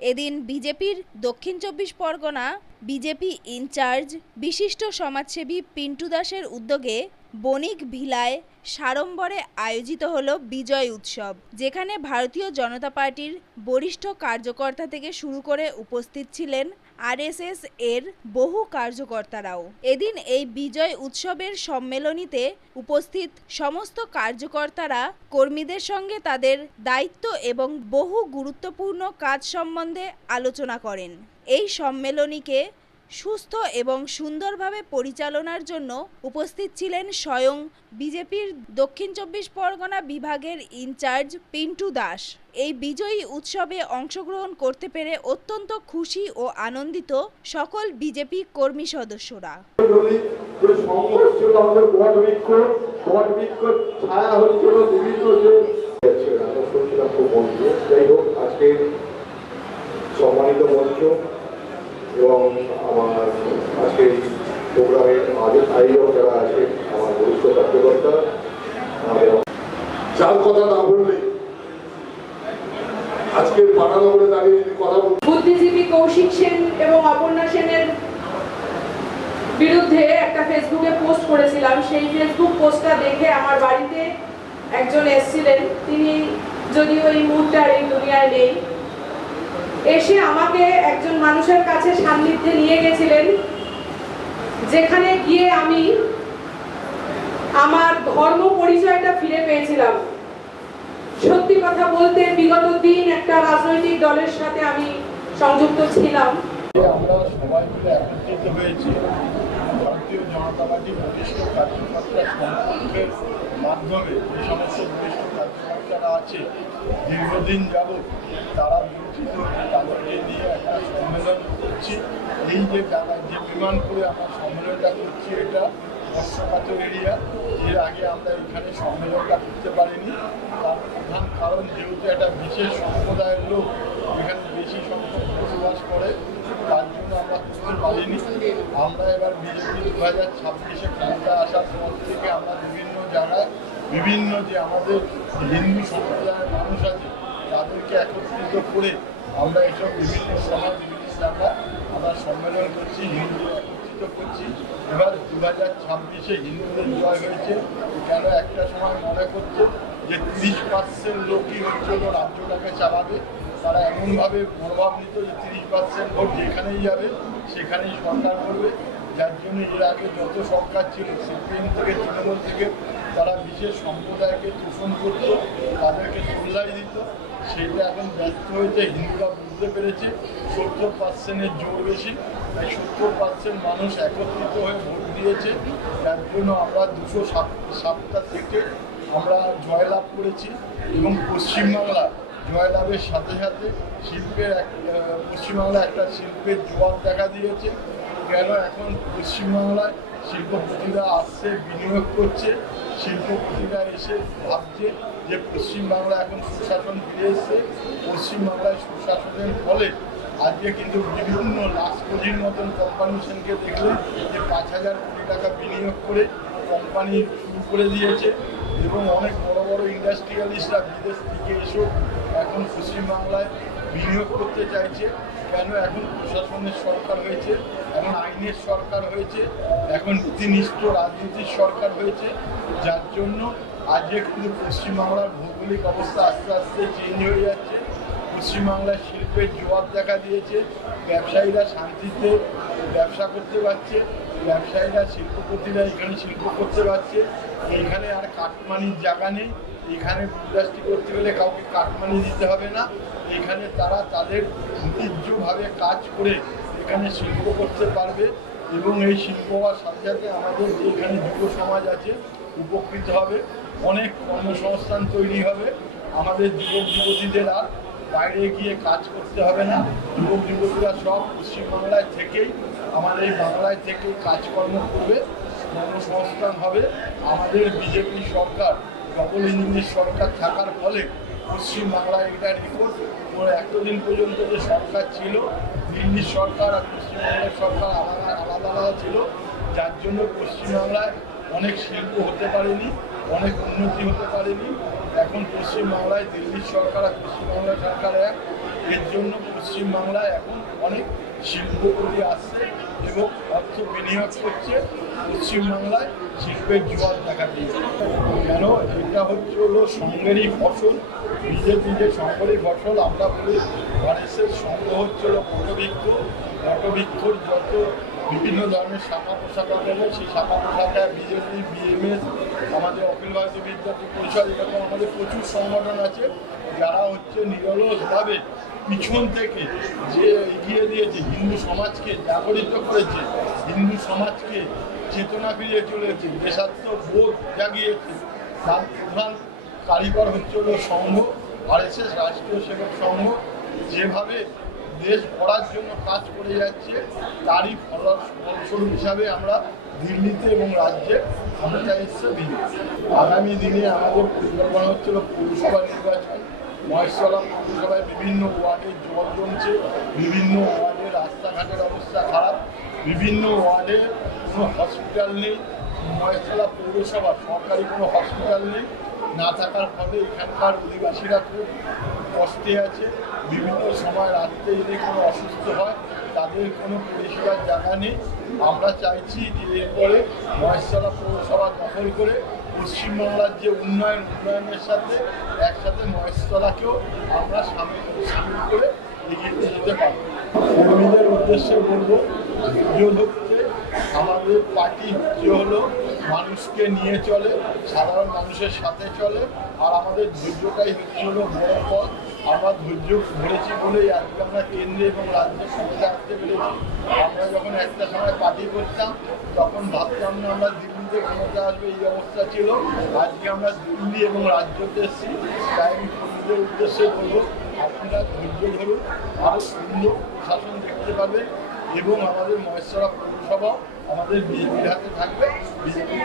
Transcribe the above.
এদিন বিজেপির দক্ষিণ চব্বিশ পরগনা বিজেপি ইনচার্জ বিশিষ্ট সমাজসেবী পিন্টু দাসের উদ্যোগে বণিক ভিলায় সাড়ম্বরে আয়োজিত হলো বিজয় উৎসব, যেখানে ভারতীয় জনতা পার্টির বরিষ্ঠ কার্যকর্তা থেকে শুরু করে উপস্থিত ছিলেন আরএসএস এর বহু কার্যকর্তারাও। এদিন এই বিজয় উৎসবের সম্মেলনীতে উপস্থিত সমস্ত কার্যকর্তারা কর্মীদের সঙ্গে তাদের দায়িত্ব এবং বহু গুরুত্বপূর্ণ কাজ সম্বন্ধে আলোচনা করেন। এই সম্মেলনীকে সুস্থ এবং সুন্দরভাবে পরিচালনার জন্য উপস্থিত ছিলেন স্বয়ং বিজেপির দক্ষিণ চব্বিশ পরগনা বিভাগের ইনচার্জ পিন্টু দাস। এই বিজয়ী উৎসবে অংশগ্রহণ করতে পেরে অত্যন্ত খুশি ও আনন্দিত সকল বিজেপি কর্মী সদস্যরা। সম্মানিত মঞ্চ এবং আমার আজকের প্রোগ্রামের আয়োজক যারা আছে, আমার বরিষ্ঠ কার্যকর্তা, যার কথা না বললে আজকে পানানগরে দাঁড়িয়ে যদি কথা বলি, বুদ্ধিজীবী কৌশিক সেন এবং অপর্ণা সেনের বিরুদ্ধে একটা ফেসবুকে পোস্ট করেছিলাম। সেই ফেসবুক পোস্টটা দেখে আমার বাড়িতে একজন এসেছিলেন, তিনি যদিও এই মুহূর্তে আর এই দুনিয়ায় নেই, এসে আমাকে একজন মানুষের কাছে সান্নিধ্যে নিয়ে গেছিলেন, যেখানে গিয়ে আমি আমার ধর্ম পরিচয়টা ফিরে পেয়েছিলাম। সত্যি কথা বলতে বিগত দিন একটা রাজনৈতিক দলের সাথে আমি সংযুক্ত ছিলাম। আমরা সবাই মিলে একত্রিত হয়েছি ভারতীয় জনতা পার্টির বরিষ্ঠ কার্যকর্তা সম্পর্কের মাধ্যমে। যে সমস্ত বরিষ্ঠ কার্যকর্তারা আছে দীর্ঘদিন যাবৎ তারা বিরোচিত, তাদেরকে নিয়ে একটা সম্মেলন করছি। এই যে বিমান করে আমরা সম্মেলনটা করছি, এটা বর্ষাকাতর এরিয়া। এর আগে আমরা এখানে সম্মেলনটা করতে পারিনি। তার প্রধান কারণ, যেহেতু একটা বিশেষ সম্প্রদায়ের লোক এখানে বেশি সংখ্যক বসবাস করে, তার জন্য আমরা করতে পারিনি। আমরা এবার বিজেপি 2026-এ ক্ষমতায় আসার পর থেকে আমরা বিভিন্ন জায়গায় বিভিন্ন যে আমাদের হিন্দু সম্প্রদায়ের মানুষ আছে তাদেরকে একত্রিত করে আমরা এসব বিভিন্ন সমাজ বিভিন্ন জায়গায় আমরা সম্মেলন করছি, হিন্দুদের একত্রিত করছি। এবার 2026-এ হিন্দুদের জয় হয়েছে। কেন একটা সময় মনে করছে যে 30% লোকই হচ্ছে রাজ্যটাকে চালাবে, তারা এমনভাবে প্রভাবিত যে 30% ভোট যেখানেই যাবে সেখানেই সরকার করবে। যার জন্য এর আগে যত সরকার ছিল সিপিএম থেকে তৃণমূল থেকে, তারা বিশেষ সম্প্রদায়কে শোষণ করত, তাদেরকে সুবিধাই দিত। সেটা এখন ব্যর্থ হয়েছে। হিন্দুরা বুঝতে পেরেছে 70%-এর জোর বেশি, 70% মানুষ একত্রিত হয়ে ভোট দিয়েছে। যার জন্য আমরা 207টা সিটে আমরা জয়লাভ করেছি। এবং পশ্চিমবাংলা জয়লাভের সাথে সাথে শিল্পের পশ্চিমবাংলায় একটা শিল্পের জোয়ার দেখা দিয়েছে। কেন এখন পশ্চিমবাংলায় শিল্পপতিরা আসছে, বিনিয়োগ করছে। শিল্পপতিরা এসে ভাবছে যে পশ্চিমবাংলা এখন সুশাসন ফিরে এসছে। পশ্চিমবাংলায় সুশাসনের ফলে আজকে কিন্তু বিভিন্ন লাখ কোটির মতন কোম্পানিশনকে দেখলে যে 5,000 কোটি টাকা বিনিয়োগ করে কোম্পানি শুরু করে দিয়েছে। এবং অনেক বড় বড় ইন্ডাস্ট্রিয়ালিস্টরা বিদেশ থেকে এসেও এখন পশ্চিমবাংলায় বিনিয়োগ করতে চাইছে। কেন? এখন প্রশাসনের সরকার হয়েছে, এখন আইনের সরকার হয়েছে, এখন নীতিনিষ্ঠ রাজনীতির সরকার হয়েছে। যার জন্য আজকে কিন্তু পশ্চিমবাংলার ভৌগোলিক অবস্থা আস্তে আস্তে চেঞ্জ হয়ে যাচ্ছে। পশ্চিমবাংলায় শিল্পের জোয়ার দেখা দিয়েছে। ব্যবসায়ীরা শান্তিতে ব্যবসা করতে পারছে, ব্যবসায়ীরা শিল্পপতিরা এখানে শিল্প করতে পারছে। এইখানে আর কাটমানির জায়গা নেই। এখানে ইন্ডাস্ট্রি করতে গেলে কাউকে কাটমানি দিতে হবে না। এখানে তারা তাদের ঐতিহ্যভাবে কাজ করে এখানে শিল্প করতে পারবে। এবং এই শিল্প হওয়ার সাথে সাথে আমাদের যে এখানে যুব সমাজ আছে উপকৃত হবে, অনেক কর্মসংস্থান তৈরি হবে। আমাদের যুবক যুবতীদের আর বাইরে গিয়ে কাজ করতে হবে না। যুবক যুবতীরা সব পশ্চিমবাংলায় থেকেই, আমাদের এই বাংলায় থেকেই কাজকর্ম করবে, কর্মসংস্থান হবে। আমাদের বিজেপি সরকার ডবল ইঞ্জিনের সরকার থাকার ফলে পশ্চিমবাংলায় এটা রেকর্ড। এতদিন পর্যন্ত যে সরকার ছিল, দিল্লির সরকার আর পশ্চিমবাংলার সরকার আলাদা আলাদা ছিল। যার জন্য পশ্চিমবাংলায় অনেক শিল্প হতে পারেনি, অনেক উন্নতি হতে পারেনি। এখন পশ্চিমবাংলায় দিল্লির সরকার আর পশ্চিমবাংলার সরকার এক। এর জন্য পশ্চিমবাংলায় এখন অনেক শিল্পপতি আসছে এবং অর্থ বিনিয়োগ করছে। পশ্চিমবাংলায় শিল্পের জোয়ার দেখা দিয়েছে। কেন এটা হলো সঙ্গেরই ফসল, বিজেপি যে সঙ্গেরই ফসল। আমরা বলি আরএসএস সঙ্গ হচ্ছিল বটবৃক্ষ, বটবৃক্ষর যত বিভিন্ন ধরনের শাখা পোশাকা বলে সেই শাখা পোশাকায় বিজেপি, বিএমএস, আমাদের অখিল ভারতীয় বিদ্যার্থী পরিষদ, এরকম আমাদের প্রচুর সংগঠন আছে যারা হচ্ছে নিরলসভাবে পিছন থেকে যে এগিয়ে দিয়েছে, হিন্দু সমাজকে জাগরিত করেছে, হিন্দু সমাজকে চেতনা ফিরিয়ে চলেছে, দেশাত্মবোধ জাগিয়েছে। তার প্রধান কারিগর হচ্ছে হলো সংঘ, আরএসএস রাষ্ট্রীয় সেবক সংঘ যেভাবে দেশ গড়ার জন্য কাজ করে যাচ্ছে, তারই ফলস্বরূপ হিসাবে আমরা দিল্লিতে এবং রাজ্যে ক্ষমতা এসছে বিজেপি। আগামী দিনে আমাদের পরিকল্পনা হচ্ছিল পৌরসভা নির্বাচন। মহেশতলা পৌরসভায় বিভিন্ন ওয়ার্ডে জল জমছে, বিভিন্ন ওয়ার্ডে রাস্তাঘাটের অবস্থা খারাপ, বিভিন্ন ওয়ার্ডে কোনো হসপিটাল নেই। মহেশতলা পৌরসভা সরকারি কোনো হসপিটাল নেই, না থাকার ফলে এখানকার অধিবাসীরা খুব কষ্টে আছে। বিভিন্ন সময় রাত্রে যদি কোনো অসুস্থ হয় তাদের কোনো পরিষেবার জায়গা নেই। আমরা চাইছি যে এরপরে মহেশতলা পৌরসভা দখল করে পশ্চিমবাংলার যে উন্নয়নের সাথে একসাথে মহেশতলাকেও আমরা সামিল করে এগিয়ে যেতে পারব। কর্মীদের উদ্দেশ্যে বলবো, বিরোধ হচ্ছে আমাদের পার্টি হচ্ছে হলো মানুষকে নিয়ে চলে, সাধারণ মানুষের সাথে চলে, আর আমাদের ধৈর্যটাই হচ্ছে হলো বড় পথ। আমরা ধৈর্য ধরেছি বলেই আজকে আমরা কেন্দ্রে এবং রাজ্যে ক্ষমতা আসতে পেরেছি। আমরা যখন একটা সময় পার্টি করতাম তখন ভাবতাম না আমরা দিল্লিতে ক্ষমতা আসবে, এই অবস্থা ছিল। আজকে আমরা দিল্লি এবং রাজ্যতে এসেছি। তাই আমি কর্মীদের উদ্দেশ্যে বলবো, আপনারা ধৈর্য ধরুন, আরও সুন্দর শাসন দেখতে পাবেন এবং আমাদের মহেশতলা পৌরসভা আমাদের বিজেপির হাতে থাকবে, বিজেপি